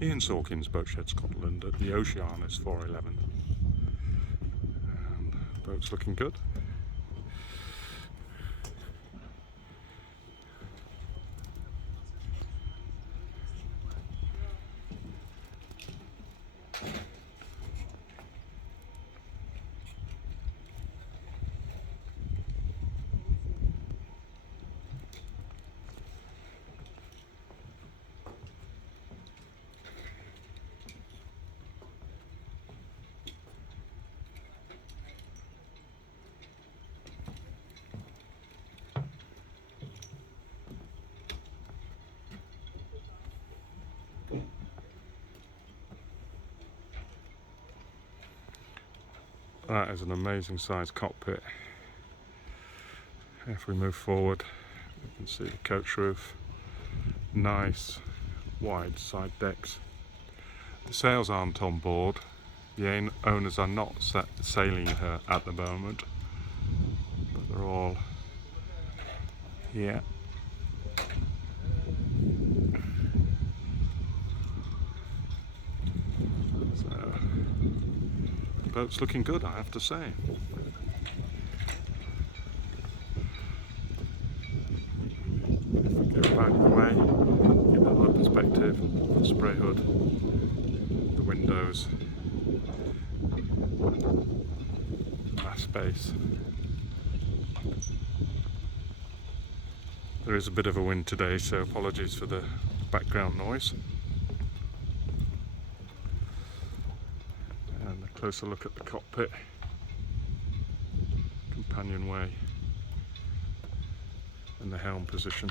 Ian Sawkins, Boatshed, Scotland at the Oceanus 411. And the boat's looking good. That is an amazing sized cockpit. If we move forward, we can see the coach roof. Nice wide side decks. The sails aren't on board. The owners are not sailing her at the moment, but they're all here. So, the boat's looking good, I have to say. If we go back away, get another perspective of the spray hood, the windows, that space. There is a bit of a wind today, so apologies for the background noise. And a closer look at the cockpit, companionway, and the helm position.